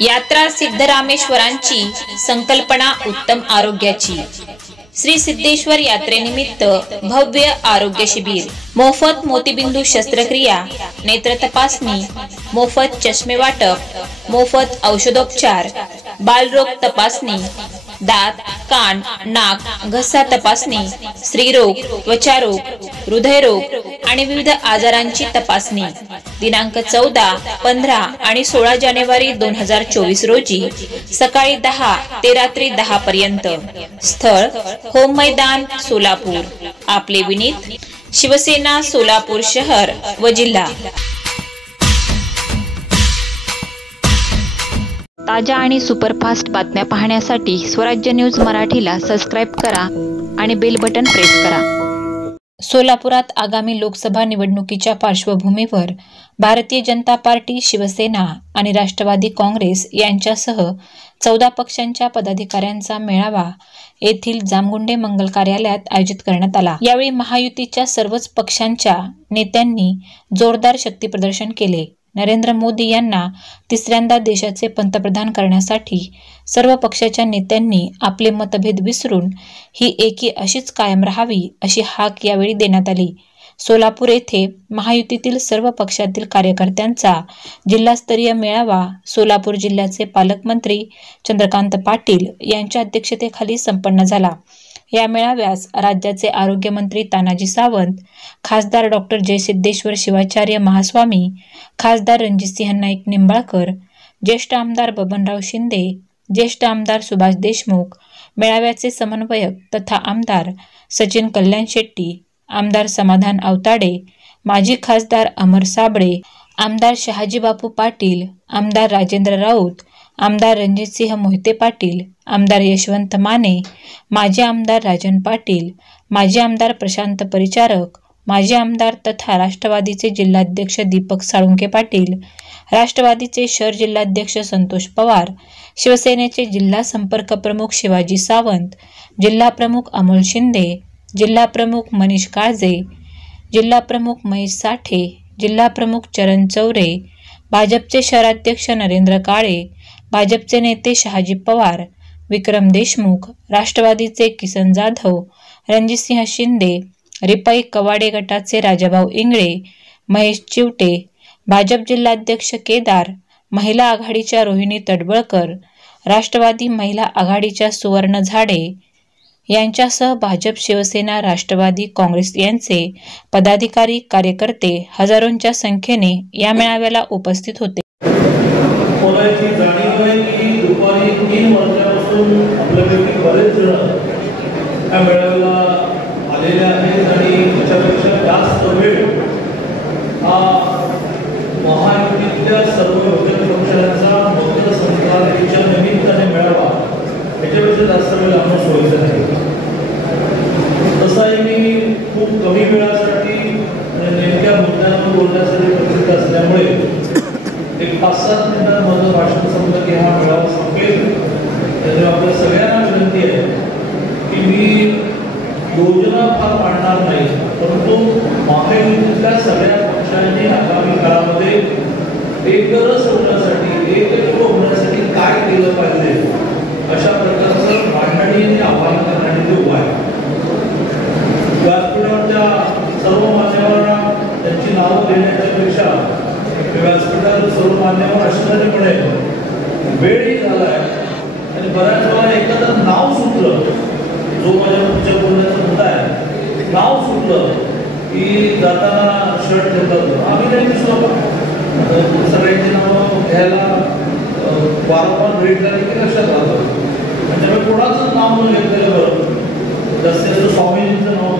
यात्रा सिद्धरामेश्वरांची संकल्पना उत्तम आरोग्याची। श्री सिद्धेश्वर यात्रेनिमित्त भव्य आरोग्य शिबिर, मोफत मोतीबिंदू शस्त्रक्रिया, नेत्र तपासणी, मोफत चष्मे वाटप, मोफत औषधोपचार, बालरोग तपासणी, दात, कान, नाक, घसा तपासणी, स्त्रीरोग, त्वचारोग, हृदयरोग आणि विविध आजारांची तपासणी। दिनांक 14, 15 आणि 16 जानेवारी 2024 रोजी सकाळी 10 ते रात्री 10 पर्यंत। स्थळ होम मैदान सोलापूर। आपले विनीत, शिवसेना सोलापूर शहर व जिल्हा। ताज्या आणि सुपरफास्ट बातम्या पाहण्यासाठी स्वराज्य न्यूज मराठीला सबस्क्राईब करा आणि बेल बटन प्रेस करा। सोलापुरात आगामी लोकसभा निवडणुकीच्या पार्श्वभूमीवर भारतीय जनता पार्टी, शिवसेना आणि राष्ट्रवादी काँग्रेस यांच्यासह 14 पक्षांच्या पदाधिकाऱ्यांचा मेळावा येथील जामगुंडे मंगल कार्यालयात आयोजित करण्यात आला। यावेळी महायुतीच्या सर्वच पक्षांच्या नेत्यांनी जोरदार शक्तीप्रदर्शन केले। नरेंद्र मोदी यांना तिसऱ्यांदा देशाचे पंतप्रधान करण्यासाठी सर्व पक्षाच्या नेत्यांनी आपले मतभेद विसरून ही एकी अशीच कायम राहावी अशी हाक यावेळी देण्यात आली। सोलापूर येथे महायुतीतील सर्व पक्षातील कार्यकर्त्यांचा जिल्हास्तरीय मेळावा सोलापूर जिल्ह्याचे पालकमंत्री चंद्रकांत पाटील यांच्या अध्यक्षतेखाली संपन्न झाला। या मेळाव्यास राज्याचे आरोग्यमंत्री तानाजी सावंत, खासदार डॉक्टर जयसिद्धेश्वर शिवाचार्य महास्वामी, खासदार रणजितसिंह नाईक निंबाळकर, ज्येष्ठ आमदार बबनराव शिंदे, ज्येष्ठ आमदार सुभाष देशमुख, मेळाव्याचे समन्वयक तथा आमदार सचिन कल्याण शेट्टी, आमदार समाधान आवताडे, माजी खासदार अमर साबळे, आमदार शहाजी बापू पाटील, आमदार राजेंद्र राऊत, आमदार रणजितसिंह मोहिते पाटील, आमदार यशवंत माने, माजी आमदार राजन पाटील, माजी आमदार प्रशांत परिचारक, माजी आमदार तथा राष्ट्रवादीचे जिल्हाध्यक्ष दीपक साळुंके पाटील, राष्ट्रवादीचे शहर जिल्हाध्यक्ष संतोष पवार, शिवसेनेचे जिल्हा संपर्क प्रमुख शिवाजी सावंत, जिल्हा प्रमुख अमोल शिंदे, जिल्हा प्रमुख मनीष काळजे, जिल्हा प्रमुख महेश साठे, जिल्हा प्रमुख चरण चौरे, भाजपचे शहराध्यक्ष नरेंद्र काळे, भाजपचे नेते शहाजी पवार, विक्रम देशमुख, राष्ट्रवादीचे किसन जाधव, रणजितसिंह शिंदे, रिपाई कवाडे गटाचे राजाभाऊ इंगळे, महेश चिवटे, भाजप जिल्हाध्यक्ष केदार, महिला आघाडीच्या रोहिणी तडबळकर, राष्ट्रवादी महिला आघाडीच्या सुवर्ण झाडे यांच्यासह भाजप, शिवसेना, राष्ट्रवादी काँग्रेस यांचे पदाधिकारी, कार्यकर्ते हजारोंच्या संख्येने या मेळाव्याला उपस्थित होते। दुपारी 3 वाजल्यापासून आपल्यापैकी बरेच जण या मेळाव्याला आलेले आहेत आणि त्याच्यापेक्षा जास्त वेळ हा महायुतीतल्या सर्व घटक पक्षांचा मतसंक्रांतीच्या निमित्ताने मेळावा, याच्यापेक्षा जास्त वेळ लावणं सोयीचं नाही। तसाही मी खूप कमी वेळासाठी नेमक्या मुद्द्यांवर बोलण्यासाठी प्रसिद्ध असल्यामुळे एक 5-7 मिनिटात माझं भाषण संपलं की हा मेळावा संपेल। त्यामुळे आपल्या सगळ्यांना विनंती आहे की मी योजना फार मांडणार नाही, परंतु महायुतीतल्या सगळ्या पक्षांनी आगामी काळामध्ये एकरस होण्यासाठी, एकत्र होण्यासाठी काय केलं पाहिजे अशा प्रकारचं मांडणी आणि आवाहन करण्याचे उपाय। व्यासपीठावरच्या सर्व मान्यवरांना त्यांची नावं देण्याच्या पेक्षा व्यासपीठावर सर्व मान्यवर असणारेपणे वेळही झाला आहे आणि बऱ्याच वेळा एखादं नाव सुटलं, जो माझ्या पुढच्या बोलण्याचा मुद्दा आहे, नाव सुटलं की जाताना शर्ट ठेवतात। आम्ही नाही सगळ्यांची नावं घ्यायला वारंवार भेट झाली की लक्षात राहतं, त्यामुळे कोणाचं नाव घेतलेलं बरं। जास्तीत स्वामीजींचं नाव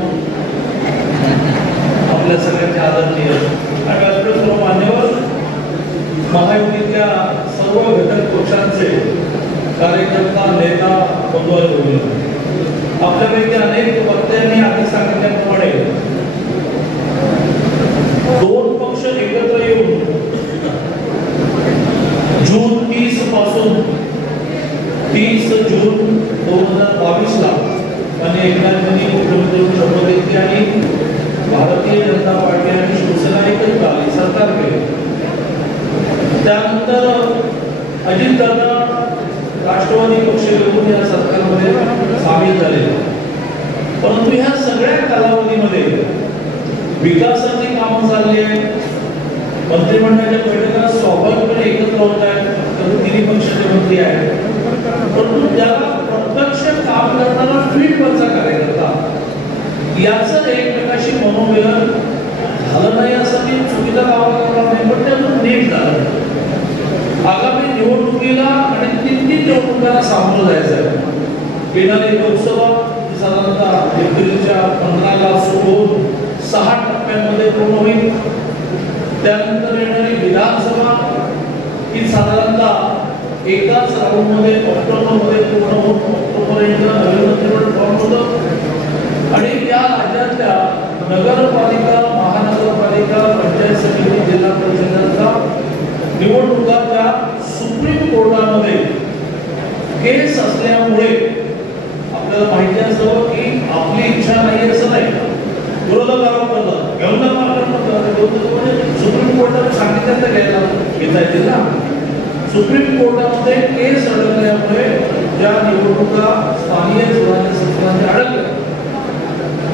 आपल्या सगळ्यांच्या आदरणीय आणि व्यासपीठ सर्व मान्यवर महायुतीतल्या सर्व घटक पक्षांचे कार्यकर्ता, नेता, बंधू होईल। आपल्यापैकी अनेक वक्त्यांनी आधी सांगितल्याप्रमाणे 2 पक्ष एकत्र येऊन जून 30 पासून 30 जून 2022 ला आणि एकनाथजी मुख्यमंत्री शपथ घेतली आणि भारतीय जनता पार्टी आणि शिवसेना एकत्र आली, सरकार केले। त्यानंतर अजितदादा राष्ट्रवादी पक्ष घेऊन या सरकारमध्ये सामील झाले, परंतु ह्या सगळ्या कालावधीमध्ये विकासाची कामं चालली आहेत, मंत्रिमंडळाच्या बैठका स्वाभाविकपणे एकत्र होत आहेत, तिन्ही पक्षाचे मंत्री आहेत, परंतु ज्याला प्रत्यक्ष काम करणारा फील्डवरचा कार्यकर्ता याचं एकमेकाशी मनोमिलन झालं नाही असं मी चुकीचा दावा करणार नाही, पण ते अजून नीट झालं. आगामी निवडणुकीला आणि तीन निवडणुकांना सामोरं जायचं आहे. येणारी लोकसभा साधारणतः एप्रिलच्या 15ला सुरू होऊन 6 टप्प्यांमध्ये पूर्ण होईल. त्यानंतर येणारी विधानसभा ही साधारणतः एकाच राऊंडमध्ये ऑक्टोबरमध्ये पूर्ण होऊन ऑक्टोबरपर्यंत नवीन मंत्रिमंडळ फॉर्म होतं आणि या राज्यातल्या नगरपालिका, महानगरपालिका, पंचायत समिती, जिल्हा परिषदांचा निवडणुका त्या सुप्रीम कोर्टामध्ये केस असल्यामुळे आपल्याला माहिती असावं की आपली इच्छा नाही असं नाही. विरोधक आरोप करतात घेऊन सुप्रीम कोर्टाने सांगितलं तर घ्यायला घेता येतील ना. सुप्रीम कोर्टामध्ये केस अडकल्यामुळे ज्या निवडणुका स्थानीय स्वराज्य संस्थांच्या अडकल्या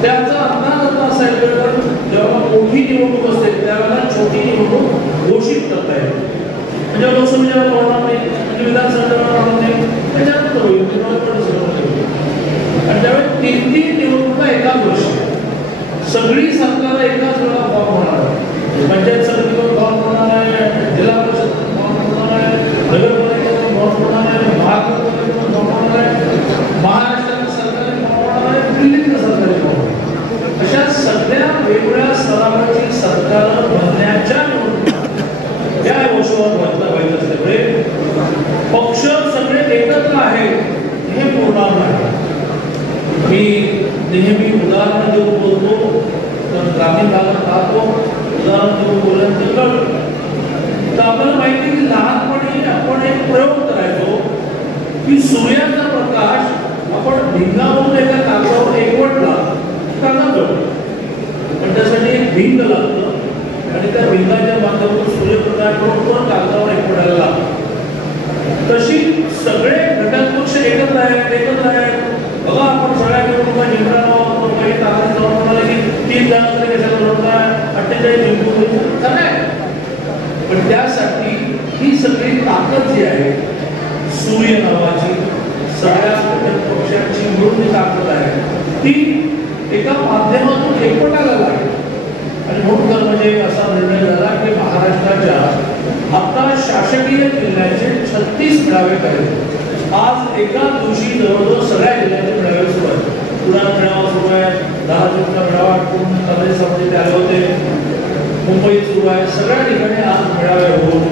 त्याचा अंदाज होता असायला तर जेव्हा मोठी निवडणूक असते त्यावेळेला छोटी निवडणूक घोषित करता येते. म्हणजे लोकसभेच्या होणार नाही, म्हणजे विधानसभेच्या होणार नाही, त्याच्यानंतर होईल आणि त्यावेळी 3 निवडणुका एकाच वर्षी सगळी सरकार एकाच वेळा फॉर्म होणार आहे. पंचायत समितीवर फॉर्म होणार आहे, जिल्हा परिषद फॉर्म होणार आहे, नगरपालिकेवर फॉर्म होणार आहे, महानगरपालिकेवर फॉर्म होणार आहे, महाराष्ट्राच्या सरकारी फॉर्म होणार आहे, दिल्लीच्या सरकारी फॉर्म. अशा सगळ्या वेगवेगळ्या स्तरावरची सरकार बनण्याच्या या वर्षावर व्हायचं असल्यामुळे पक्ष सगळे एकत्र आहेत हे बोलणार नाही. मी नेहमी उदाहरण देऊन बोलतो, तर ग्रामीण भागात राहतो, उदाहरण देऊन बोलल्यानंतर कळतं. तर आपल्याला माहिती की लहानपणी आपण एक प्रयोग करायचो की सूर्याचा प्रकाश आपण भिंगावरून एका कागदावर एकवटला कागद करतो, पण त्यासाठी एक भिंग लागतं आणि त्या भिंगाच्या माध्यमातून सूर्यप्रकाश बरोबर कागदावर एकवटायला लागतो. तशी सगळे घटक पक्ष एकत्र आहेत. बघा आपण सगळ्या निवडणुका जिंकणार काही ताकद जाऊन म्हणाले की 3 जण तरी कशाला लढणार, 48 जिंकून खरं, पण त्यासाठी ही सगळी ताकद जी आहे सूर्य नावाची सगळ्या घटक पक्षांची मिळून ताकद आहे ती एका माध्यमातून एकवटायला लागेल. आणि म्हणून म्हणजे असा निर्णय झाला की महाराष्ट्राच्या आता शासकीय जिल्ह्याचे 36 मेळावे करायचे. आज एका दिवशी जवळजवळ सगळ्या जिल्ह्याचे मेळावे सुरू आहेत. पुण्यात मेळावा सुरू आहे, 10 जूनचा मेळावा पूर्ण प्रदेशामध्ये आले होते, मुंबईत सुरू आहे, सगळ्या ठिकाणी आज मेळावे होऊन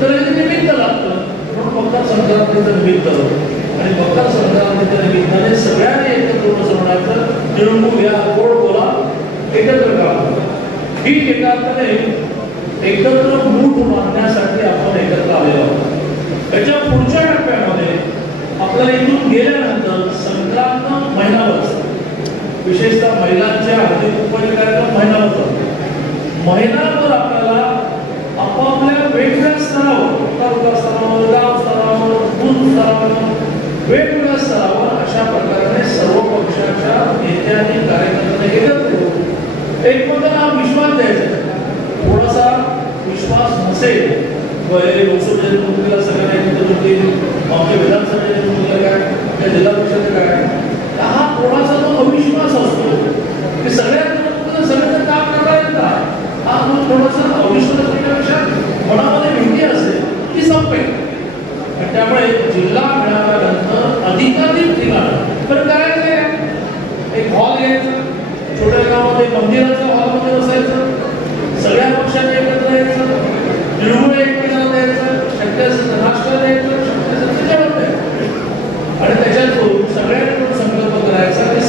त्याला निमित्त लागतं. म्हणून मकर संक्रांतीचं निमित्त आणि मकर संक्रांतीच्या निमित्ताने सगळ्यांनी एकत्र बसवण्याचं तिळगुळ या गोड बोला एकत्र काम ही एका अर्थाने एकत्र मूठ मांडण्यासाठी आपण एकत्र आलेलो आहोत. त्याच्या पुढच्या टप्प्यामध्ये आपल्याला इथून गेल्यानंतर संक्रांत महिनाभर विशेषतः महिलांच्या हळदी कुंकवाचे कार्यक्रम महिनाभर आपल्याला आपापल्या वेगवेगळ्या स्तरावर, तालुका स्तरावर, गाव स्तरावर, बूथ स्तरावर, वेगवेगळ्या स्तरावर अशा प्रकारे सर्व पक्षाच्या नेत्यांनी कार्यकर्त्यांनी एकत्र येऊन एकमेकांना विश्वास द्यायचा. थोडासा विश्वास नसेल लोकसभेच्या निवडणुकीला सगळ्यांना एकत्र होतील, आमच्या विधानसभेच्या निवडणुकीला काय, आमच्या जिल्हा परिषदेला काय, हा थोडासा जो अविश्वास असतो की सगळ्या निवडणुकीला सगळ्यांचं काम करता येत का, हा थोडासा अविश्वास असण्यापेक्षा मनामध्ये भीती असते ती संपेल. त्यामुळे जिल्हा मिळाल्यानंतर अधिकाधिक ठिकाण तर करायचं एक हॉल घ्यायचा, छोट्या गावामध्ये मंदिराच्या हॉलमध्ये बसायचं, सगळ्या पक्षांनी एकत्र यायचं, तिळगुळ एकमेकांना द्यायचं, शक्य असेल तर नाश्ता द्यायचं, शक्य असेल तर जेवण द्यायचं आणि त्याच्यातून सगळ्यांनी संकल्प करायचा की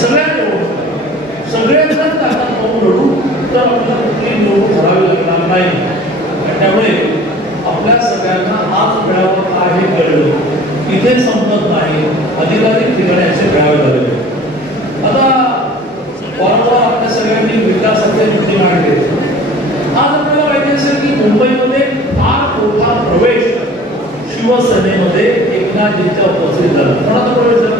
सगळ्यांना ताकद पाहून लढू तर आपल्याला कुठलीही निवडणूक हरावी लागणार नाही. त्यामुळे आपल्या सगळ्यांना आज मेळावा काय हे कळलं, इथे संपत नाही, अधिकाधिक ठिकाणी असे मेळावे झाले. आता वारंवार आपल्या सगळ्यांनी विकासाचे मुद्दे मांडले. आज आपल्याला माहिती असेल की मुंबईमध्ये फार मोठा प्रवेश शिवसेनेमध्ये एकनाथजींच्या उपस्थित झाला. कोणाचा प्रवेश झाला?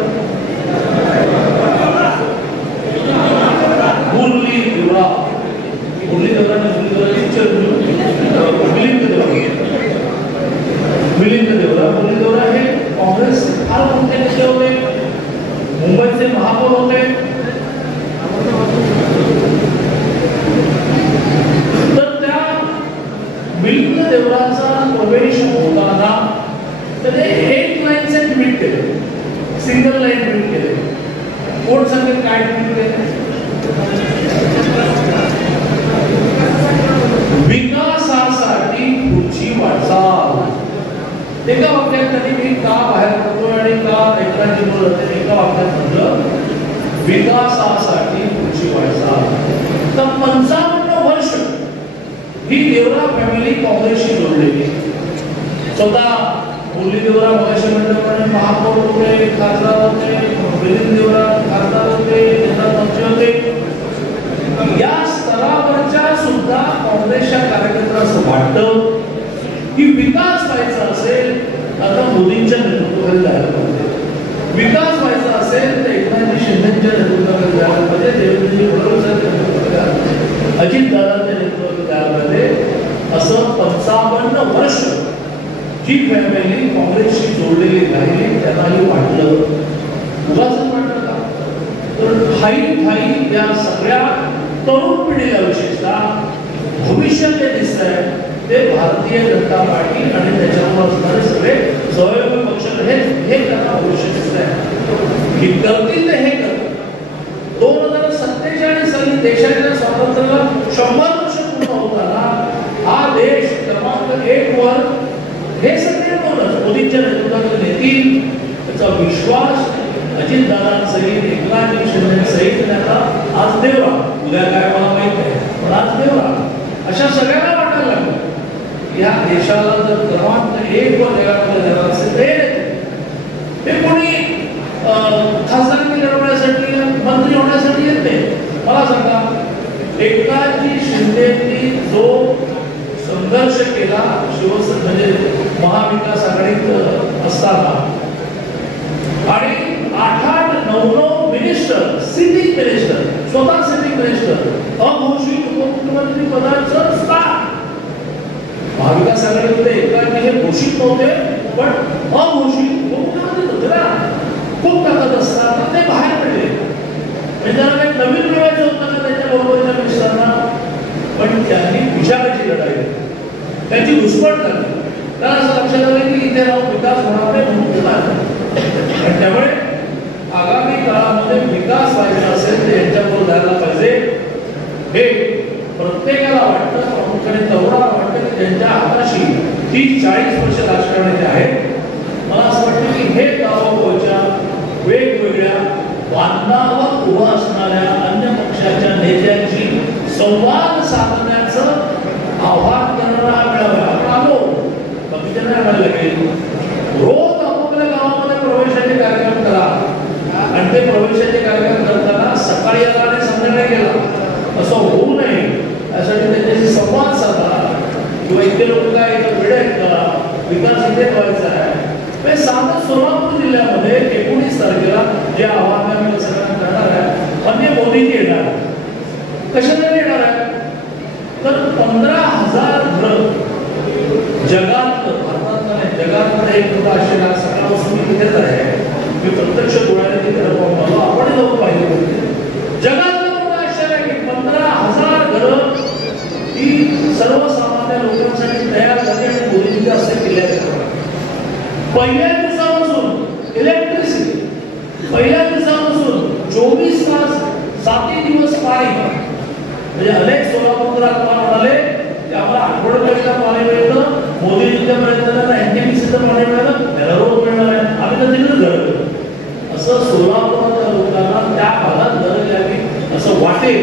मुरली देवरा. मुरली देवरा मिलिंद देवरा. मुरली देवरा हे काँग्रेस फार मोठे नेते होते, मुंबईचे महापौर होते. तर त्या मिलिंद देवराचा प्रवेश होताना त्याने एक लाईनचे ट्विट केले, सिंगल लाईन ट्विट केले. कोण सांगेल काय ट्विट केले? विकासासाठी पुढची वाटचाल. एका वाक्यात त्यांनी मी का बाहेर पडतोय आणि का एकनाथजी बोलत एका वाक्यात म्हटलं विकासासाठी पुढची वाटचाल. तर 55 वर्ष ही देवरा फॅमिली काँग्रेसशी जोडलेली. स्वतः मुरली देवरा मगाशी म्हटल्याप्रमाणे महापौर होते, खासदार होते, मिलिंद देवरा खासदार होते, एकनाथ मंत्री होते. या स्तरावरच्या सुद्धा काँग्रेसच्या कार्यकर्त्यांना असं वाटतं की विकास व्हायचा असेल आता मोदींच्या नेतृत्वाखाली जायला पाहिजे, विकास व्हायचा असेल तर एकनाथजी शिंदेच्या नेतृत्वाखाली जायला पाहिजे, देवेंद्रजी फडणवीसांच्या नेतृत्वाखाली, अजितदादांच्या नेतृत्वाखाली जायला पाहिजे. असं 55 वर्ष जी फॅमिली काँग्रेसशी जोडलेली राहिली त्यांनाही वाटलं. उगाच वाटलं का? तर ठाई या सगळ्या तरुण पिढीला विशेषतः भविष्य जे दिसत आहे ते भारतीय जनता पार्टी आणि त्याच्यावर असणारे सगळे सहयोगी पक्ष हे त्यांना भविष्य दिसत आहे की करतील ते हे करतील. 2047 साली देशाच्या स्वातंत्र्याला 100 वर्ष पूर्ण होताना हा देश क्रमांक 1 वर हे सगळे बोलत मोदींच्या नेतृत्वाखाली नेतील त्याचा विश्वास अजितदादांसहित एकनाथजी शिंदेसहित त्यांना आज देवरा, उद्या काय मला माहित नाही पण आज देवरा अशा सगळ्यांना वाटायला लागलं या देशाला जर क्रमांक 1 वर जगामध्ये जाणार असेल ते कोणी खासदारकी लढवण्यासाठी मंत्री होण्यासाठी येत नाही. मला सांगा एकनाथजी शिंदेंनी जो संघर्ष केला शिवसेना म्हणजे महाविकास आघाडीत असताना आणि 8 9 मिनिस्टर सिटिंग मिनिस्टर स्वतः सिटिंग मिनिस्टर अघोषित उपमुख्यमंत्री पदाचं स्थान महाविकास आघाडीमध्ये एकनाथजी हे घोषित नव्हते पण अघोषित उपमुख्यमंत्री होते ना. खूप ताकद असताना ते बाहेर पडले म्हणजे त्यांना काही नवीन मिळवायचं होतं ना त्यांच्या बरोबरच्या मिनिस्टरांना पण त्यांनी विचाराची लढाई त्यांची घुसपट झाली. त्याला असं लक्षात आलं की इथे राहून विकास होणार नाही म्हणून त्यामुळे आगामी काळामध्ये विकास व्हायचा असेल तर यांच्याबरोबर जायला पाहिजे हे प्रत्येकाला वाटतं. प्रामुख्याने तरुणाला वाटतं की त्यांच्या हाताशी 30-40 वर्ष राजकारणाचे आहेत. मला असं वाटतं की हे गावागावच्या वेगवेगळ्या बांधावर उभा असणाऱ्या अन्य पक्षाच्या नेत्यांची संवाद साधण्याचं आव्हान करणारा मेळावा आपण आलो बाकीच्या नाही आम्हाला लागेल. रोज आपापल्या गावामध्ये प्रवेशाचे कार्यक्रम करा आणि ते प्रवेशाचे कार्यक्रम करताना सकाळी आला आणि संध्याकाळी गेला असं होऊ नये यासाठी त्यांच्याशी संवाद साधा किंवा इथे लोक काय वेळ आहेत का विकास इथे व्हायचा आहे. साधा सोलापूर जिल्ह्यामध्ये 19 तारखेला जे आव्हान आम्ही सगळ्यांना करणार आहे म्हणजे मोदीजी येणार. कशाला येणार आहे तर 15,000 घर जगात भारतात नाही जगात एक मोठा आश्चर्य सकाळपासून मी तिथेच आहे. मी प्रत्यक्ष डोळ्याने तिथे पाहून आपण जाऊन पाहिले होते. जगातलं मोठं आश्चर्य आहे की 15,000 घरं ही सर्वसामान्य लोकांसाठी तयार झाली आणि मोदीजींच्या हस्ते केल्या. पहिल्या दिवसापासून इलेक्ट्रिसिटी पहिल्या दिवसापासून 24 तास 7 दिवस पाणी म्हणजे अनेक सोलापूरकर म्हणाले की आम्हाला आठवड्याला पाणी मिळतं मोदीजींच्या प्रयत्नाला एनटीपीसीचं पाणी मिळालं त्याला रोज मिळणार आहे आम्ही तर तिकडे घडलं असं सोलापूरच्या लोकांना त्या भागात गरज यावी असं वाटेल.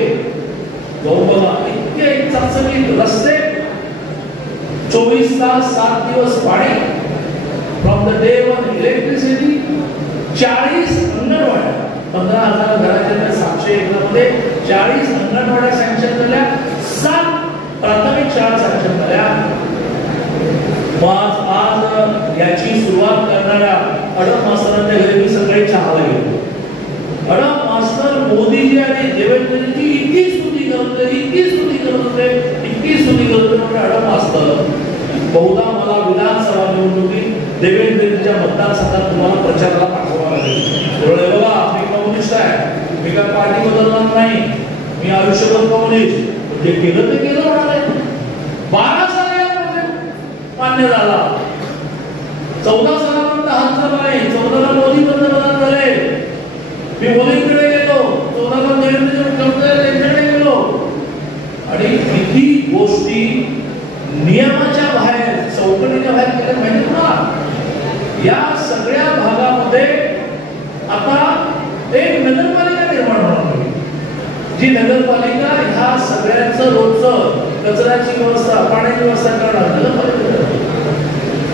जाऊन बघा इतके चकचकीत रस्ते 24 तास 7 दिवस पाणी from the day one electricity 40 अंगणवाड्या 15,000 घराच्या 701 मध्ये 40 अंगणवाड्या सँक्शन झाल्या 7 प्राथमिक शाळा सँक्शन झाल्या. आज याची सुरुवात करणाऱ्या अडप मास्तरांच्या घरी मी सगळे चहाला गेलो. अडप मास्तर मोदीजी आणि देवेंद्रजी इतकी स्तुती करत होते, इतकी स्तुती करत होते, इतकी स्तुती करत होते. म्हणजे अडप मास्तर बहुधा मला विधानसभा निवडणुकीत देवेंद्रजींच्या मतदारसंघात तुम्हाला प्रचाराला पाठवावं लागेल. बाबा मी कम्युनिस्ट आहे, मी काय पार्टी बदलणार नाही, मी आयुष्यभर कम्युनिस्ट. जे केलं ते केलं म्हणाले. 12 सालामध्ये मान्य झाला. 14 सालापर्यंत हात झाला नाही. 14ला मोदी पंतप्रधान झाले. मी मोदींकडे गेलो. 14ला त्यांच्याकडे गेलो. आणि किती गोष्टी नियमाच्या बाहेर, चौकटीच्या बाहेर केल्या माहिती ना. या सगळ्या भागामध्ये आता एक नगरपालिका निर्माण होणार नाही. जी नगरपालिका ह्या सगळ्यांचं रोजचं कचऱ्याची व्यवस्था, पाण्याची व्यवस्था करणार नगरपालिका.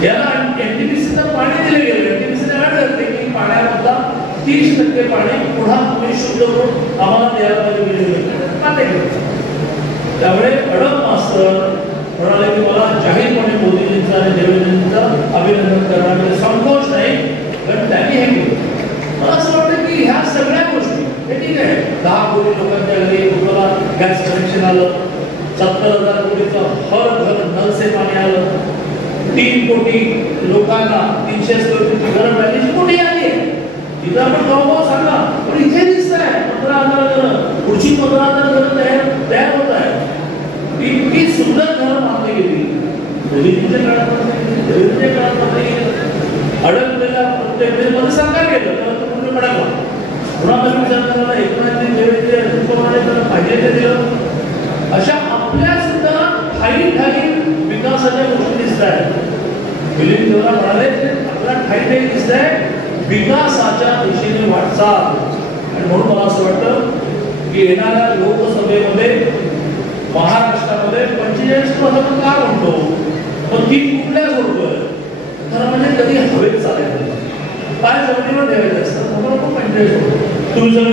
याला एनटीपीसीचं पाणी दिले गेले. एनटीपीसीने काय करते की पाण्यामधला 30% पाणी पुन्हा तुम्ही शुद्ध करून आम्हाला द्यायला पाहिजे. त्यामुळे अडप मास्तर म्हणाले की मला जाहीरपणे मोदीजींचा आणि देवेंद्रजींचं अभिनंदन करण्यामध्ये संकोच नाही, कारण त्यांनी हे केलं. मला असं वाटतं की ह्या सगळ्या गोष्टी हे ठीक आहे. 10 कोटी लोकांच्या घरी तुम्हाला गॅस कनेक्शन आलं, 70,000 कोटीचं हर घर नल से पाणी आलं, 3 कोटी लोकांना 300 स्क्वेअर फूटची घरं मिळाली. कुठे आली? तिथं आपण गाव सांगा, पण इथे दिसत आहे 15,000 घरं, पुढची 15,000 घरं तयार होत आहे. इतकी सुंदर घरं बांधली गेली. मोदीजींच्या काळात अडकलेला प्रत्येक मध्ये सरकार गेलं तर पूर्ण पडायला पुन्हा नवीन सरकारला एकनाथजी देवेंद्र पाहिजे ते दिलं. अशा आपल्या सुद्धा ठाई ठाई विकासाच्या गोष्टी दिसत आहेत. मिलिंद देवरा म्हणाले आपल्याला ठाई ठाई दिसत आहे विकासाच्या दिशेने वाटचाल. आणि म्हणून मला असं वाटतं की येणाऱ्या लोकसभेमध्ये महाराष्ट्रामध्ये 45% का म्हणतो, पण ती कुठल्या सोडतोय तर म्हणजे कधी हवेत चालायचं, काय जमिनीवर ठेवायचं असतं. म्हणून 45 तुम्ही जर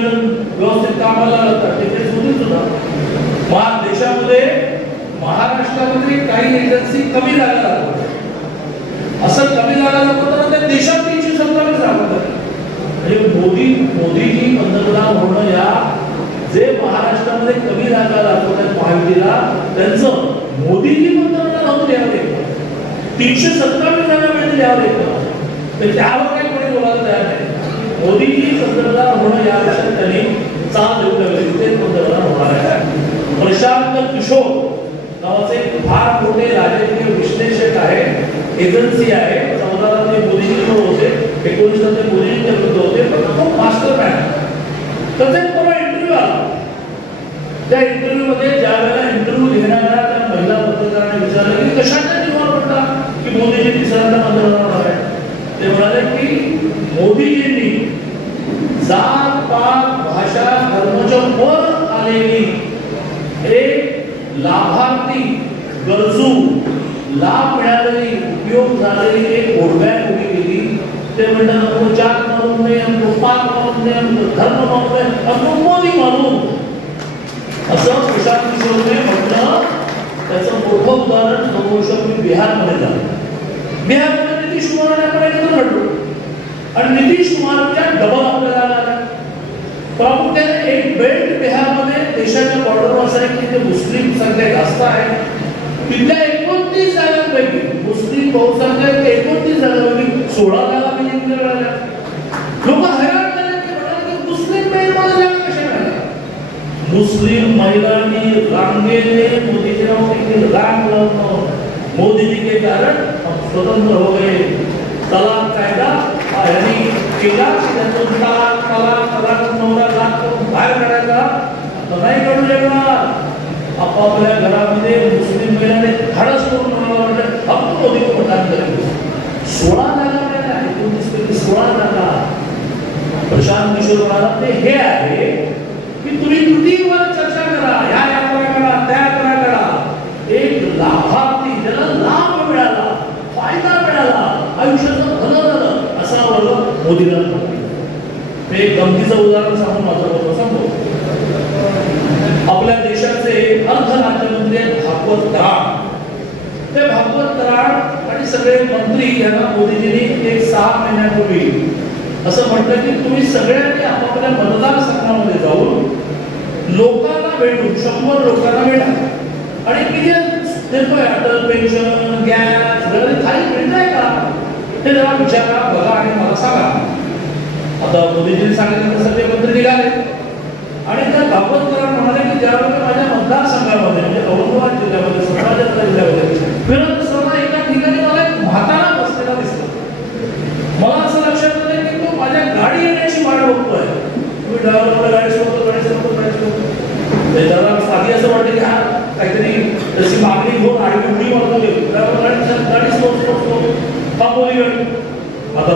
व्यवस्थित कामाला लागतात तिथे सुद्धा देशामध्ये महाराष्ट्रामध्ये काही एजन्सी कमी जागा लागतात. असं कमी जागा लागतात तर देशात 327 लागतात. म्हणजे मोदीजी पंतप्रधान होणं या जे महाराष्ट्रामध्ये कमी जागा दाखवतात महायुतीला, त्यांचं मोदीजी पंतप्रधान होऊन द्यावे 327 जागा मिळतील यावे, तर त्यावर काही कोणी बोलायला तयार नाही. मोदीजी पंतप्रधान होणं या विषयात त्यांनी चाल देऊ लागली. ते पंतप्रधान होणार आहे. प्रशांत किशोर नावाचे फार मोठे राजकीय विश्लेषक आहे, एजन्सी आहे. 14ला ते मोदीजींवर होते, 19ला ते मोदीजींच्या विरुद्ध होते, पण खूप मास्टर मॅन. त्याचा एक पूर्ण इंटरव्ह्यू आला. त्या इंटरव्ह्यू मध्ये ज्या वेळेला इंटरव्ह्यू घेणाऱ्या त्या महिला पत्रकारांनी विचारलं की कशाच्या जीवावर पडला की मोदीजी तिसऱ्यांदा पंतप्रधान होणार आहे. ते म्हणाले की मोदीजींनी जात पात भाषा धर्माच्या वर आलेली एक लाभार्थी गरजू लाभ मिळालेली उपयोग झालेली एक बोडबॅग उभी केली. ते म्हणतात हमको जात मालूम नाही, हमको पात मालूम नाही, हमको धर्म मालूम नाही, हमको मोदी मालूम. असं प्रशांत किशोरने म्हटलं. त्याचं मोठं उदाहरण 2 वर्षापूर्वी बिहारमध्ये झालं. बिहारमध्ये नितीश कुमारांनी आपण एकत्र लढलो आणि नितीश कुमारच्या डबल आपल्याला आला. प्रामुख्याने एक बेल्ट बिहारमध्ये देशाच्या बॉर्डरवर असं आहे की तिथे मुस्लिम संख्या जास्त आहे. तिथल्या 29 जागांपैकी मुस्लिम बहुसंख्य 29 जागांपैकी 16 जागा जिंकल्या मिळाल्या. लोक हैराण झाले की म्हणाले की मुस्लिम महिला जागा कशा मिळाल्या. मुस्लिम महिलांनी रांगेने मोदीजी रांग लावून मोदी जी के कारण हम स्वतंत्र हो गए. तलाक कायदा यांनी केला की त्यातून तलाक 9 लाख करून बाहेर काढायचा नाही काढू शकणार. आपापल्या घरामध्ये मुस्लिम महिलांनी धाडस करून म्हणाला आपण मोदी को मतदान करेंगे. 16 जागा मिळाल्या. 19 पैकी 16 जागा. प्रशांत किशोर म्हणाला ते हे आहे की तुम्ही कृतीवर चर्चा करा, ह्या यात्रा करा, त्या यात्रा करा. एक लाभार्थी ज्याला लाभ मिळाला, फायदा मिळाला, आयुष्याचं भलं झालं असा वर्ग मोदीला. मी एक गमतीचं उदाहरण सांगून माझं बोलतो सांगतो. आपल्या देशाचे अर्ध राज्यमंत्री भागवत कराड. ते भागवत कराड आणि घराण्याचे सगळे मंत्री यांना मोदीजींनी एक 6 महिन्यापूर्वी असं म्हटलं की तुम्ही सगळ्यांनी आपापल्या मतदारसंघामध्ये जाऊन लोकांना भेटून 100 लोकांना भेटा आणि किती देतोय अटल पेन्शन गॅस घर काही मिळतंय का हे जरा विचारा बघा आणि मला सांगा. आता मोदीजींनी सांगितलं सगळे मंत्री निघाले आणि त्या दाभोळकर म्हणाले की ज्यावेळेला माझ्या मतदारसंघामध्ये म्हणजे औरंगाबाद जिल्ह्यामध्ये संभाजीनगर जिल्ह्यामध्ये फिरत असताना एका ठिकाणी मला एक म्हातारा बसलेला दिसला. मला असं लक्षात आलं की तो माझ्या गाडी येण्याची वाट बघतोय. मी ड्रायव्हरला गाडी सोडतो त्याला साधी असं वाटतं की हा काहीतरी तशी मागणी घेऊन आडवी उडी मारतो ड्रायव्हर गाडी सोडतो थांबवली गाडी. आता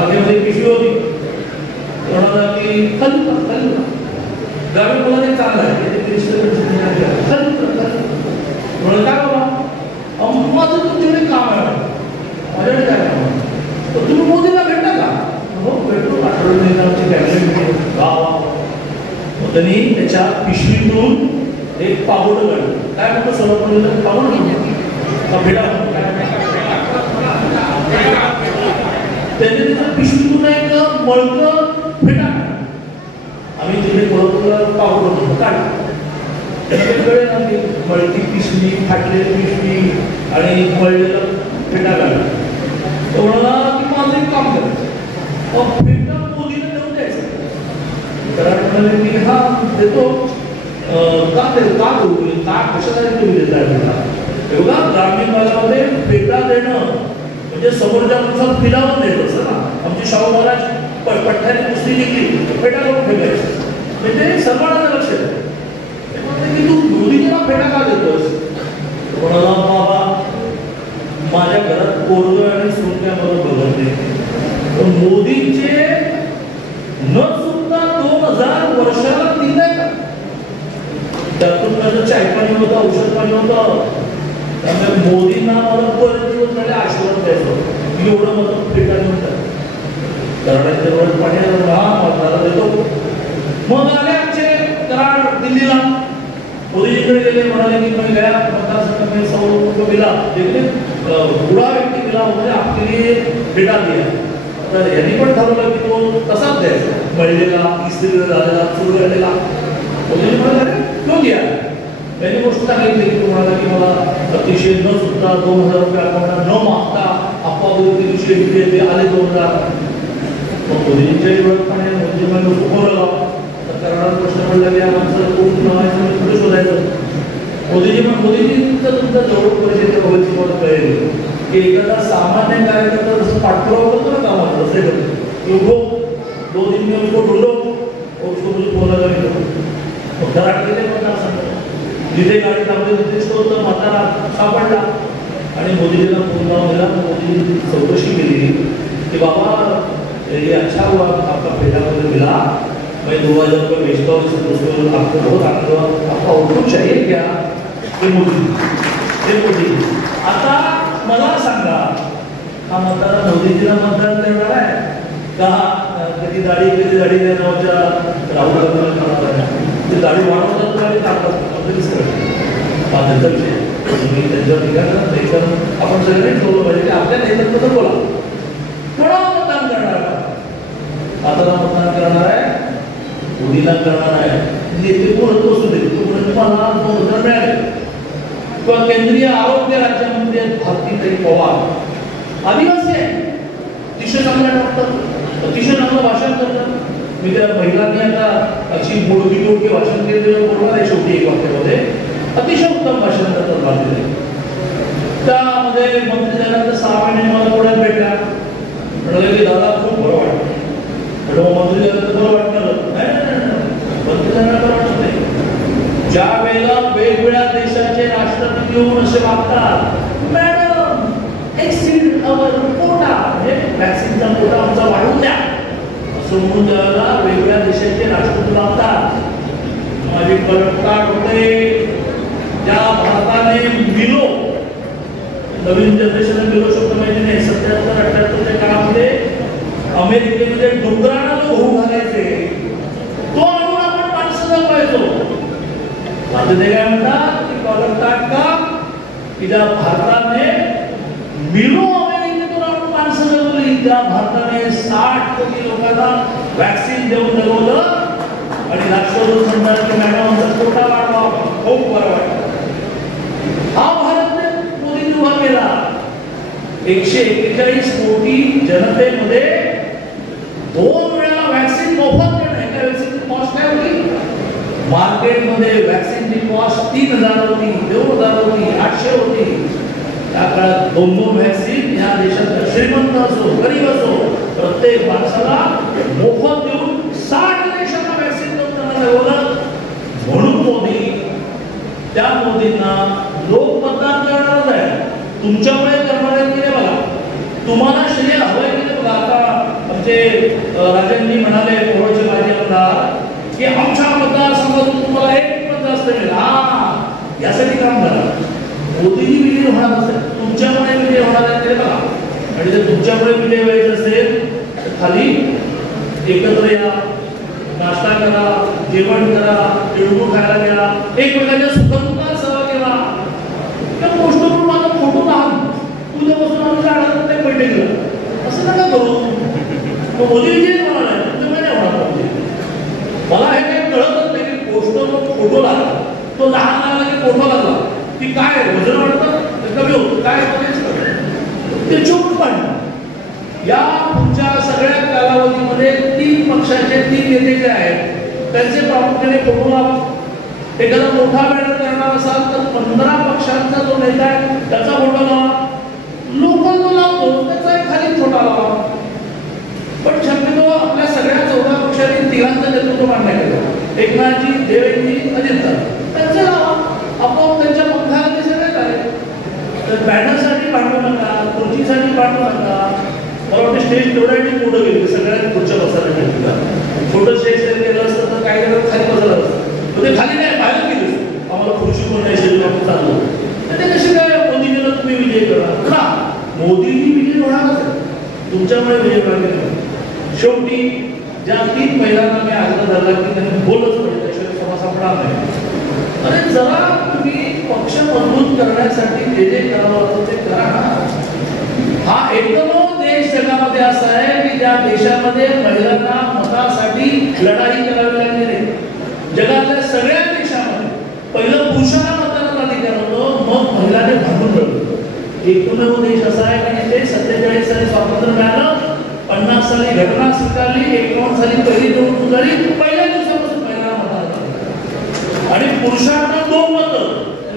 आगीमध्ये पिशवी होती म्हणाला की खाली गाडी मला ते चांगलं आहे म्हणून काय बाबा माझं तुमच्याकडे काम आहे माझ्याकडे काय काम आहे तर तुम्ही मोदीला भेटता का. हो भेटतो आठवड्यात आमची फॅमिली त्यांनी त्याच्या पिशवीतून एक पागोडं काढलं. काय म्हणतो सर्व पागोडं भेटा त्यांनी त्याच्या पिशवीतून एक मळकं फेटा आम्ही तिथे पागोडं काढलं. त्याच्याकडे ना ती मळकी पिशवी फाटलेली पिशवी आणि मळलेलं फेटा काढला. तो म्हणाला की माझं एक काम करायचं फेटा मोदीला देऊन द्यायचं. म्हणाले की हा देतो का देऊ का कशासाठी तुम्ही देताय मला एवढा ग्रामीण भागामध्ये फेटा देणं म्हणजे समोरच्या माणसाला फिरावून देतो असं ना. आमची शाहू महाराज पठ्ठ्याने कुस्ती जिंकली फेटा करून फेकायचं म्हणजे सर्वांना लक्ष आहे की तू मोदीजीला फेटा का देतोस. म्हणाला बाबा माझ्या घरात पोरग आणि सोन्याबरोबर बघते मोदीचे न सुद्धा 2000 वर्षाला दिलंय का त्यातून माझं चाय पाणी होतं औषध पाणी होतं. त्यामुळे मोदींना मला बरेच दिवस झाले आशीर्वाद द्यायचं एवढं मला फेटा म्हणतात कराडाच्या रोड पाणी हा देतो. मग आले आमचे कराड दिल्लीला मोदीजीकडे गेले म्हणाले की मैं गया मतदारसंघ में 100 लोगों को मिला देखिए बुरा व्यक्ति मिला उन्होंने आपके लिए बेटा दिया. तर यांनी पण ठरवलं की तो तसाच द्यायचा मळलेला इस्त्रीला झालेला चुरगळलेला. मोदीजी म्हणाले क्यों दिया त्यांनी गोष्ट सांगितली की म्हणाला की मला अतिशय न सुद्धा 2000 रुपये अकाउंटला न मागता आपापल्या दिवशी ते आले 2000. मग मोदीजींच्या वेळेप्रमाणे मोदीजींना सुखवलं तर कराडात प्रश्न पडला की आमचं कोण नावायचं पुढे शोधायचं. मोदीजींचं तुमचं जवळ परिषदेच्या भविष्य मला कळेल की एखादा सामान्य कार्यकर्ता जसं पाठपुरावा करतो ना कामात तसे करतो उभो 2 दिन में उसको ढूंढो और उसको मुझे फोन लगावे कराड गेले मतदारसंघ जिथे गाडी थांबली तिथे शोधलं म्हातारा सापडला आणि मोदीजींना फोन लावून दिला. मोदीजी चौकशी केली कि बाबा ये अच्छा हुआ आपका बेटा मुझे मिला मैं 2000 रुपये भेजता हूँ उसको आपको बहुत आनंद हुआ आपका और कुछ चाहिए क्या. मोदी आता मला सांगा हा मतदार मोदीजीला मतदान करणार आहे का कधी दाढी त्या नावाच्या राहुल गांधीला ते दाढी वाढवतात आणि टाकतात माझ्याचा विषय तुम्ही त्यांच्यावर टीका करत नाही तर आपण सगळ्यांनी ठेवलं पाहिजे की आपल्या नेतृत्वाबद्दल बोला. कोणाला मतदान करणार आता मतदान करणार आहे मोदीला करणार आहे नेते कोण बसू दे तुम्हाला 2000 मिळाले किंवा केंद्रीय आरोग्य राज्यमंत्री आहेत भारतीताई पवार आदिवासी आहे अतिशय चांगल्या डॉक्टर अतिशय चांगलं भाषण करतात. मी त्या महिलांनी आता अशी मोठी भाषण केलेलं बोलणार आहे शेवटी एक वाक्यामध्ये अतिशय उत्तम भाषण करतात भारतीय. त्यामध्ये मंत्री झाल्यानंतर 6 महिने मला पुण्यात भेटल्या म्हणाले की दादा खूप बरं वाटतं. मंत्री झाल्यानंतर बरं वाटणार नाही मंत्री झाल्यानंतर बरं वाटत नाही. ज्या वेळेला वेगवेगळ्या देशाचे राष्ट्रपती येऊन असे वागतात मॅडम एक्सीड अवर कोटा म्हणजे वॅक्सिनचा कोटा आमचा वाढवून द्या असं म्हणून ज्यावेळेला वेगवेगळ्या देशाचे राष्ट्रपती वागतात माझी कळकळाट होते. ज्या भारताने मिलो नवीन जनरेशनला मिलो शब्द माहिती नाही 77-78च्या काळामध्ये अमेरिकेमध्ये डोंगराला जो गहू घालायचे तो आणून आपण माणसं जगवायचो. आता ते काय म्हणतात की कळकळाट का की ज्या भारताने मिलो अमेरिकेतून आपण माणसं जगवली. त्या भारताने 60 कोटी लोकांना व्हॅक्सिन देऊन जगवलं आणि राष्ट्रपती म्हणतात की मॅडम आमचा कोटा वाढवा, खूप बरं वाटतं. हा भारतने मोदींनी उभा केला. 141 कोटी जनतेमध्ये 2 वेळा व्हॅक्सिन मोफत देणं. एका व्हॅक्सिनची कॉस्ट काय होती? मार्केटमध्ये व्हॅक्सिनची कॉस्ट 3000 होती, 2000 होती, 800 होती. त्या काळात 2 व्हॅक्सिन या देशात श्रीमंत असो गरीब असो प्रत्येक माणसाला मोफत देऊन 60 देशांना व्हॅक्सिन देऊन त्यांना जगवलं. म्हणून मोदी, त्या मोदींना लोक मतदान करणारच आहे. तुमच्यामुळे करणार आहेत की नाही बघा. तुम्हाला श्रेय हवंय की नाही बघा. आता आमचे राजनजी म्हणाले कोरोचे माजी आमदार की आमच्या मतदारसंघातून तुम्हाला 1 मत जास्त मिळेल. हा, यासाठी काम करा. मोदीजी विजय होणार असेल, तुमच्यामुळे विजय होणार आहे ते बघा. आणि जर तुमच्यामुळे विजय व्हायचं असेल तर खाली एकत्र या, नाश्ता करा, जेवण करा, तिळगुळ खायला घ्या, एकमेकांच्या सुखदुःखात सहभाग घ्या. त्या गोष्टीवर माझा फोटो लहान उद्यापासून आम्ही जाणार नाही बैठकीला, असं नका करू. मोदी विजय होणार आहे, तुमच्यामुळे नाही होणार. मला हे काही कळतच नाही की पोस्टरवर फोटो लागला, तो लहान लागला की फोटो लागला, ती काय वजन वाढतं कमी होतं, काय ते चूक पाडणं. या पुढच्या सगळ्या कालावधीमध्ये 3 पक्षाचे 3 नेते जे आहेत त्यांचे प्रामुख्याने फोटो लावा. एखादा मोठा बॅनर करणार असाल तर 15 पक्षांचा जो नेता आहे त्याचा फोटो लावा. लोकल जो लावतो त्याचा एक खाली फोटो लावा. पण शक्यतो आपल्या सगळ्या 14 पक्षांनी 3घांचं नेतृत्व मांडण्यात येतं. एकनाथजी, देवेंद्रजी, अजितदादा, त्यांचे लावा. आपोआप त्यांच्या पंखाला ते सगळे झाले. तर बॅनरसाठी पाठवू नका, खुर्चीसाठी पाठवू नका. मला वाटतं स्टेज तेवढ्यासाठी मोठं गेली, सगळ्यांनी खुर्च्या बसायला भेटली. छोटं स्टेज केलं असतं तर काही जण खाली बसलं असतं. ते खाली नाही, बाहेर गेली. आम्हाला खुर्ची कोण नाही, शेवटी आपण चाललो. ते कसे काय मोदीजीला तुम्ही विजय करा का? मोदीजी विजय होणारच आहे, तुमच्यामुळे विजय होणार. शेवटी ज्या 3 महिलांना मी आग्रह धरला की त्यांनी बोलच पाहिजे, त्याशिवाय सभा संपणार नाही. अरे जरा तुम्ही पक्ष मजबूत करण्यासाठी जे जे करावं ते करा ना. हा एकमेव देश जगामध्ये असा आहे की ज्या देशामध्ये महिलांना मतासाठी लढाई करावी लागली नाही. जगातल्या सगळ्या देशामध्ये पहिलं पुरुषांना मतदानाचा अधिकार होतो, मग महिलांनी भांडून लढलं. एकमेव देश असा आहे की जिथे 47 साली स्वातंत्र्य मिळालं, 50 साली घटना स्वीकारली, 51 साली पहिली निवडणूक झाली, पहिल्या दिवसापासून महिलांना मतदान आणि पुरुषांना 2 मतं,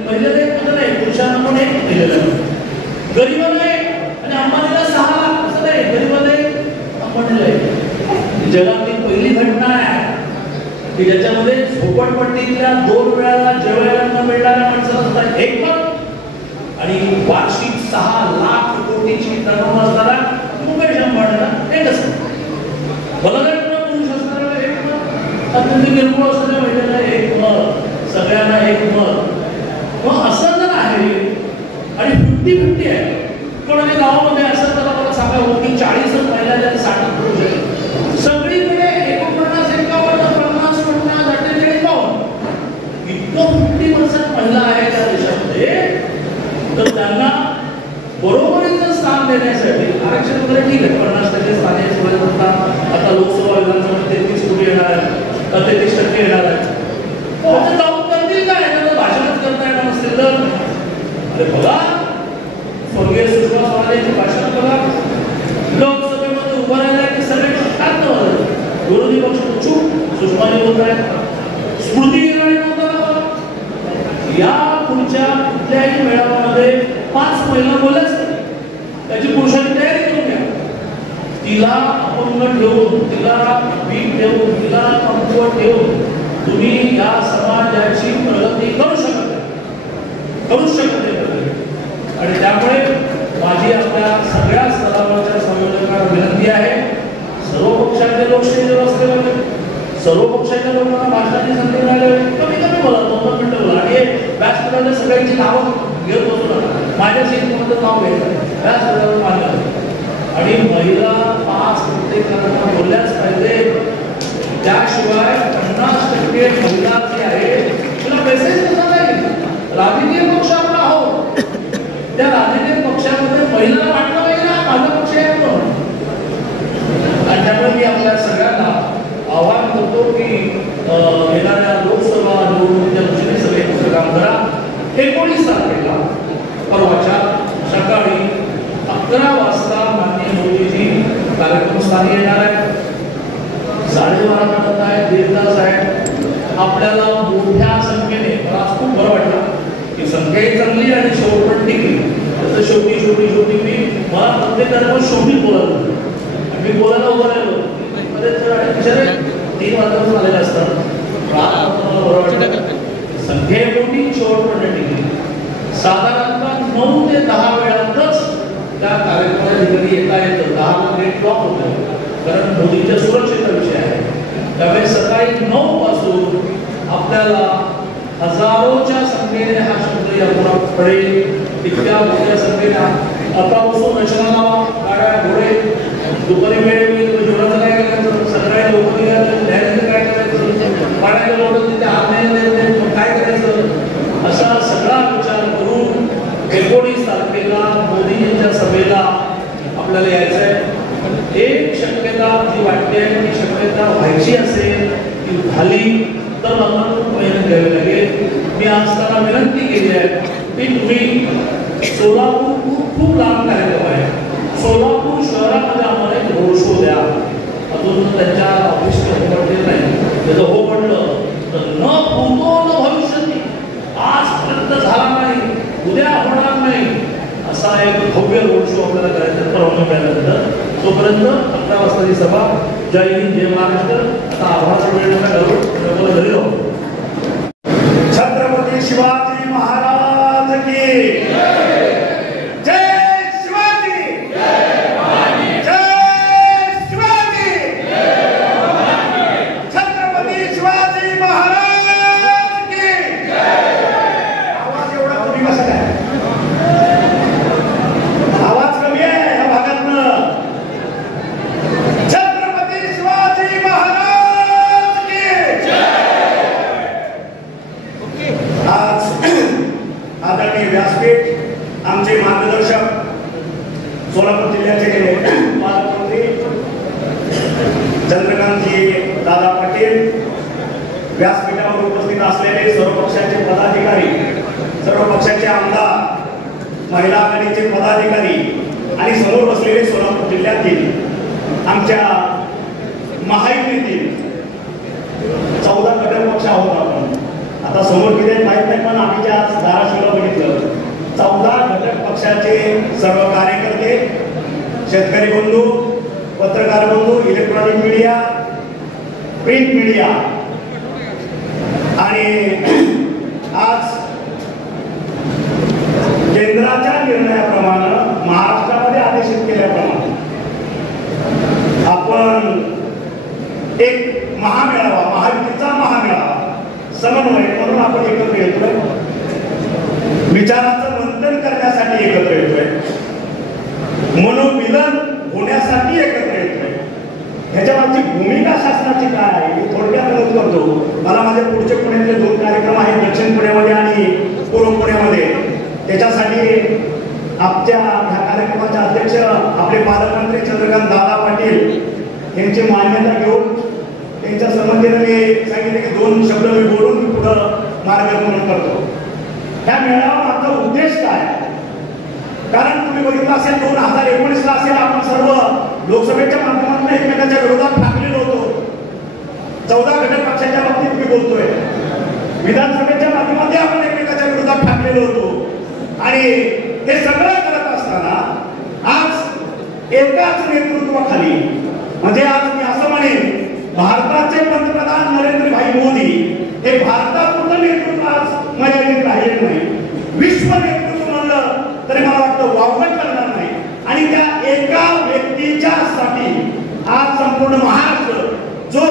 महिलेला 1 मत नाही, पुरुषांना पण 1 दिलेलं आहे. गरीबाला 1 आणि अंबानीला 6 लाख, असं नाही, गरीबाला 1, अंबानीला 1. जगातली पहिली घटना आहे की ज्याच्यामध्ये झोपडपट्टीतल्या 2 वेळाला जेवायला न मिळणाऱ्या माणसाला 1 मत आणि वार्षिक 6 लाख कोटीची टर्नओव्हर असणारा मुकेश अंबानीला 1च मत. बलाढ्य पुरुष असणाऱ्याला 1 मत, अत्यंत निर्मूळ असणाऱ्या महिलेला 1 मत, सगळ्यांना 1 मत. मग असं जर आहे आणि 50-50 आहे, कोणाच्या गावामध्ये असं तर मला सांगा हो की 40 महिला ज्या 60 पुरुष आहेत, सगळीकडे 49, 51, 50, 50, 48, 52 इतकं 50% महिला आहे त्या देशामध्ये. तर त्यांना बरोबरीचं स्थान देण्यासाठी आरक्षण वगैरे ठीक आहे, 50% स्थानीय स्वराज्य आता लोकसभा विधानसभा 33 कोटी येणार आहे, 33% येणार आहे. आता जाऊन करतील काय? त्यांना भाषणच करता येणार नसतील तर अरे बघा, स्वर्गीय सुषमा स्वराजांची भाषण बघा, लोकसभेमध्ये उभं राहिला की सगळे शांत होतात. विरोधी पक्ष चूप, सुषमाजी बोलत आहेत, स्मृती इराणी बोलतात. या पुढच्या कुठल्याही मेळाव्यामध्ये 5 महिला बोलल्याच नाही, त्याची पुरुषांनी तयारी करून घ्या. तिला अपंग ठेवून, तिला वीक ठेवून, तिला कमकुवत ठेवून तुम्ही या समाजाची प्रगती करू शकत नाही. आणि त्यामुळे माझी आपल्या सगळ्या स्तरावरच्या संयोजकांना विनंती आहे, सर्व पक्षाचे लोकशाही असले पाहिजे, सर्व पक्षाच्या लोकांना भाषणाची संधी मिळाली. कमी कमी बोला, 2 मिनिटं बोला. आणि व्यासपीठावर सगळ्यांची नावं घेऊन बसू नका. माझ्या सीटमध्ये नाव घ्यायचं, व्यासपीठावर मांडलं. आणि महिला 5 प्रत्येकांना बोलल्याच पाहिजे. त्याशिवाय 50% महिला जी आहे तिला मेसेज कसा नाही. राजकीय पक्ष आपला आहोत, त्या राजकीय पक्षामध्ये महिला 19 तारखेला परवाच्या सकाळी 11 वाजता माननीय मोदीजी कार्यक्रमस्थानी येणार आहे. 12:30 मिनिट आहे, 1.5 तास आहे. आपल्याला मोठ्या संख्येने, मला आज खूप बरं वाटलं की संख्याही चांगली आणि शेवट पण टिकली. तर शेवटी मी मला प्रत्येकाला शेवटी बोलायला, मी बोलायला उभं राहिलो 3 वाजता आलेले असतात. संख्या मोठी, शेवट पण टिकली. साधारणतः 9 ते 10 वेळातच त्या कार्यक्रमाच्या ठिकाणी येता येतं. 10 गेट ब्लॉक होतं, कारण मोदींच्या सुरक्षेचा विषय आहे. त्यामुळे सकाळी 9 पासून आपल्याला हजारोच्या संख्येने हा शब्द यापुढे पडेल. इतक्या मोठ्या संख्येने आतापासून रचना लावा, गाड्या घोडे. दुपारी वेळ होईल, जेवणाचं काय करायचं, सकाळी लवकर न्यायालयाचं काय करायचं, पाण्याच्या लोटं तिथे आणण्याचं काय करायचं, असा सगळा विचार करून 19 तारखेला मोदीजींच्या सभेला आपल्याला यायचं आहे. एक शक्यता जी वाटते, ती शक्यता व्हायची असेल, ती झाली तर मला खूप मेहनत घ्यावी लागेल. मी आज त्यांना विनंती केली आहे की तुम्ही सोलापूर खूप लांब कार्यक्रम आहे, सोलापूर शहरामध्ये आम्हाला एक रोड शो द्या. अजून त्यांच्या ऑफिसचे हो म्हटले नाही, त्याचं हो म्हटलं तर न भूतो न भविष्यती, आजपर्यंत झाला नाही, उद्या होणार नाही, असा एक भव्य रोड शो आपल्याला करायचा परवानगी मिळाल्यानंतर. तोपर्यंत 11 वाजताची सभा. जय हिंद, जय महाराष्ट्र. आता आभाराचा वेळ नका घालू, घरी राहू. छत्रपती शिवाजी महाराज की जय. शिवाजी जय. शिवाजी छत्रपती शिवाजी महाराज की आवाज एवढा कमी कसा काय? आवाज कमी आहे या भागातनं. छत्रपती शिवाजी महाराज की आज आदरणीय व्यासपीठ, आमचे मार्गदर्शक, सोलापूर जिल्ह्याचे पालकमंत्री चंद्रकांतजी दादा पाटील, व्यासपीठावर उपस्थित असलेले सर्व पक्षाचे पदाधिकारी, सर्व पक्षाचे आमदार, महिला आघाडीचे पदाधिकारी आणि समोर बसलेले सोलापूर जिल्ह्यातील आमच्या महायुतीतील 14 घटक पक्ष आहोत आपण. आता समोर किती माहीत नाही, पण आम्ही ज्या धाराशिवला बघितलं 14 घटक पक्षाचे सर्व कार्यकर्ते, शेतकरी बंधू, पत्रकार बंधू, इलेक्ट्रॉनिक मीडिया, प्रिंट मीडिया आणि आज केंद्राच्या निर्णयाप्रमाणे महाराष्ट्रामध्ये आदेशित केल्याप्रमाणे आपण एक महामेळावा, महायुतीचा महामेळावा, समन्वय म्हणून आपण एकत्र येतोय. विचाराचं मंथन करण्यासाठी एकत्र येतोय, मनोमिलन होण्यासाठी एकत्र येतोय. ह्याच्यावरची भूमिका शासनाची काय आहे मी थोडक्यात नमूद करतो. मला माझे पुढचे पुण्यातले 2 कार्यक्रम आहेत, दक्षिण पुण्यामध्ये आणि पूर्व पुण्यामध्ये. त्याच्यासाठी आमच्या ह्या कार्यक्रमाचे अध्यक्ष आपले पालकमंत्री चंद्रकांत दादा पाटील यांची मान्यता घेऊन त्यांच्या संबंधीने मी सांगितले की 2 शब्द मी बोलून मी पुढं मार्गक्रमण करतो. ह्या मेळाव्याचा उद्देश काय? कारण तुम्ही बघितलं असेल 2019ला असेल, आपण सर्व लोकसभेच्या माध्यमातून एकमेकांच्या विरोधात ठाकलेलो होतो. 14 घटक पक्षाच्या बाबतीत मी बोलतोय. विधानसभेच्या माध्यमातून आपण एकमेकांच्या विरोधात ठाकलेलो होतो. आणि हे सगळं करत असताना आज एकाच नेतृत्वाखाली, म्हणजे आज मी असं म्हणेन भारताचे पंतप्रधान नरेंद्रभाई मोदी हे भारतापुरतं नेतृत्व आज मर्यादित राहिले नाही, विश्व नेतृत्व म्हणलं तरी मला वाटतं वावगं करणार नाही. आणि त्या एका व्यक्तीच्या साठी आज संपूर्ण महाराष्ट्र जो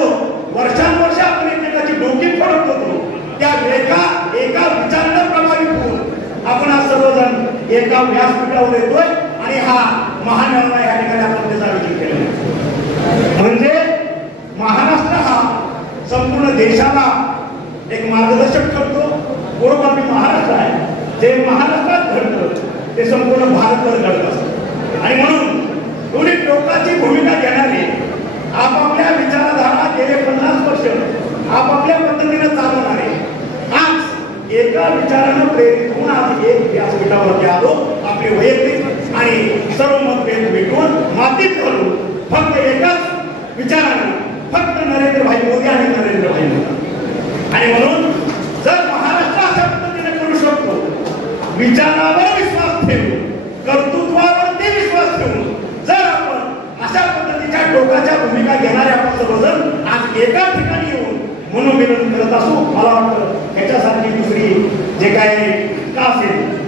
वर्षानुवर्ष आपण एकमेकाची डोकी फोडत होतो, त्या एका विचारानं प्रभावित होऊन आपण आज सर्वजण एका व्यासपीठावर येतोय आणि हा महामेळावा या ठिकाणी आपण त्याचं आयोजन केलं. म्हणजे महाराष्ट्र हा संपूर्ण देशाला एक मार्गदर्शक करतो. बरोबर, मी महाराष्ट्र आहे, जे महाराष्ट्रात घडतं ते संपूर्ण भारतभर घडत असतं. आणि म्हणून दोन्ही टोकाची भूमिका घेणारी आपापल्या विचारधारा गेले 50 वर्ष आपापल्या पद्धतीने चालवणारे आज एका विचारानं प्रेरित व्यासपीठावरती आलो, आपले वैयक्तिक आणि सर्व मतभेद भेटून मातीत घालून फक्त एकाच विचाराने, फक्त नरेंद्रभाई मोदी आणि नरेंद्रभाई मोदी. आणि म्हणून जर महाराष्ट्र अशा पद्धतीने करू शकतो, विचारावर विश्वास ठेवून, कर्तृत्वावरती विश्वास ठेवून, जर आपण अशा पद्धतीच्या टोकाच्या भूमिका घेणारे आपण सर्वजण आज एका ठिकाणी येऊन मनोमिलन करत असू, मला वाटतं ह्याच्यासारखी दुसरी जे काय का असेल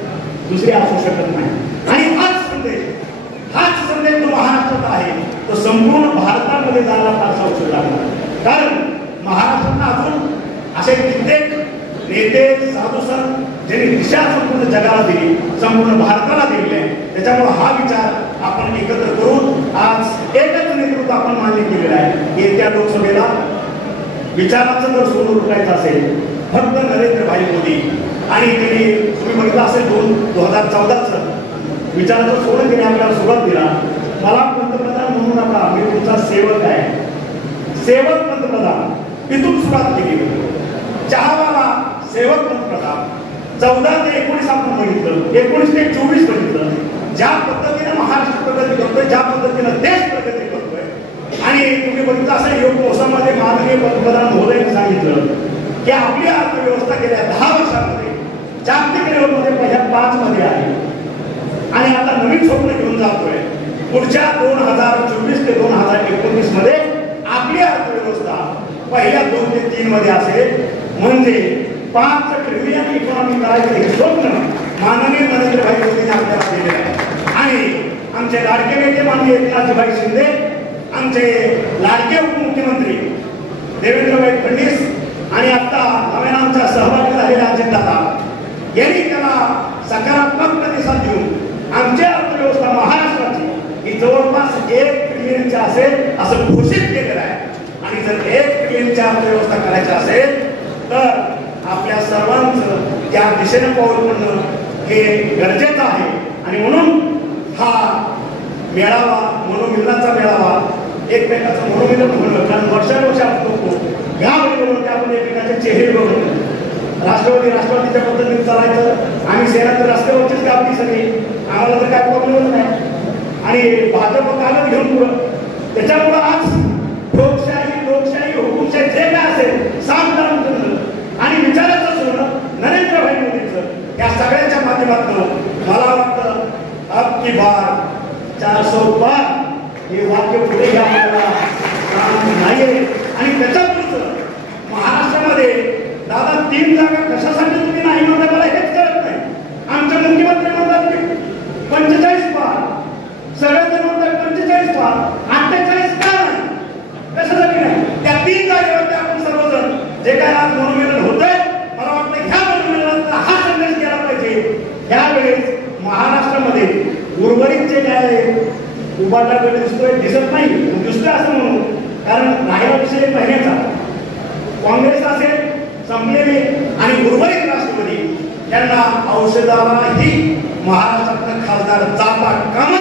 दुसरी असू शकत नाही. आणि हाच संदेश जो महाराष्ट्रात आहे तो संपूर्ण भारतामध्ये जायला फारसा उशीर लागला. कारण महाराष्ट्रात अजून असे कित्येक नेते, साधू संत ज्यांनी दिशा संपूर्ण जगाला दिली, संपूर्ण भारताला दिली आहे. त्याच्यामुळे हा विचार आपण एकत्र करून आज एकच नेतृत्व आपण मान्य केलेलं आहे. येत्या लोकसभेला विचाराचं जर सोनं लुटायचं असेल फक्त नरेंद्रभाई मोदी, आणि त्यांनी तुम्ही बघितलं असेल 2014चं विचाराचं सोनं त्यांनी आपल्याला सुरुवात दिला. मला पंतप्रधान म्हणू नका, मी तुमचा सेवक आहे, सेवक पंतप्रधान, तिथून सुरुवात केली होती. चहावाला सेवक पंतप्रधान. 14 ते 19 आपण बघितलं, 19 ते 24 बघितलं. ज्या पद्धतीने महाराष्ट्र प्रगती करतोय, ज्या पद्धतीने देश प्रगती करतोय, आणि तुम्ही बघितलं असं योग महोत्सवामध्ये माननीय पंतप्रधान महोदयांनी सांगितलं की आपली अर्थव्यवस्था गेल्या 10 वर्षांमध्ये जागतिक लेवलमध्ये पहिल्या 5 मध्ये आहे. आणि आता नवीन स्वप्न घेऊन जातोय, पुढच्या 2024 ते 2029 मध्ये आपली अर्थव्यवस्था पहिल्या 2 ते 3 मध्ये असेल. म्हणजे 5 ट्रिलियन इकॉनॉमी करायचं हे स्वप्न माननीय नरेंद्रभाई मोदींनी आपल्याला दिलेलं आहे. आणि आमचे लाडके नेते माननीय एकनाथजीभाई शिंदे, आमचे लाडके उपमुख्यमंत्री देवेंद्रभाई फडणवीस, आणि आता नव्यानं आमच्या सहभागी झालेल्या अजितदादा यांनी त्याला सकारात्मक प्रतिसाद देऊन आमची अर्थव्यवस्था महाराष्ट्राची ही जवळपास 1 ट्रिलियनची असेल असं घोषित केलेलं आहे. आणि जर 1 ट्रिलियनची अर्थव्यवस्था करायची असेल तर आपल्या सर्वांचं त्या दिशेने पाऊल पडणं हे गरजेचं आहे. आणि म्हणून हा मेळावा, मनोमिलनाचा मेळावा, एकमेकाचं मनोमिलन होणं, कारण वर्षानुवर्ष आपण ह्या वेळेवरती आपण एकमेकाचे चेहरे बघतो. राष्ट्रवादीच्या पद्धतीने चालायचं, आम्ही शहरात रस्त्यावरचीच गावती सगळी, आम्हाला तर काय प्रॉब्लेमच नाही. आणि भाजप कागद घेऊन पुढं, त्याच्यामुळं आज लोकशाही, हुकुमशाही जे काय असेल सामधान करणं आणि विचाराचं सोडणं नरेंद्रभाई मोदींचं या सगळ्यांच्या माध्यमातून मला वाटतं अब की बार 400 पार हे वाक्य पुढे घ्या नाहीये. आणि त्याच्या पुढचं महाराष्ट्रामध्ये दादा 3 जागा कशासाठी तुम्ही नाही म्हणता मला हेच कळत नाही. आमचे मुख्यमंत्री म्हणतात की 45 पार, सगळेजण म्हणतात 45 पार, 48 का नाही, कशासाठी नाही. त्या 3 जागेवरती आपण सर्वजण जे काय आज मनोमिलन होतंय, मला वाटतं ह्या मनोमिलनाचा हा संदेश केला पाहिजे. त्यावेळेस महाराष्ट्रामध्ये उर्वरित जे काय उभाटाकडे दिसत नाही, दिसतोय असं म्हणून, कारण राहिला विषय महिन्याचा काँग्रेस असेल संपलेले आणि उर्वरित राष्ट्रवादी यांना औषधालाही महाराष्ट्रातनं खासदार जाता कामा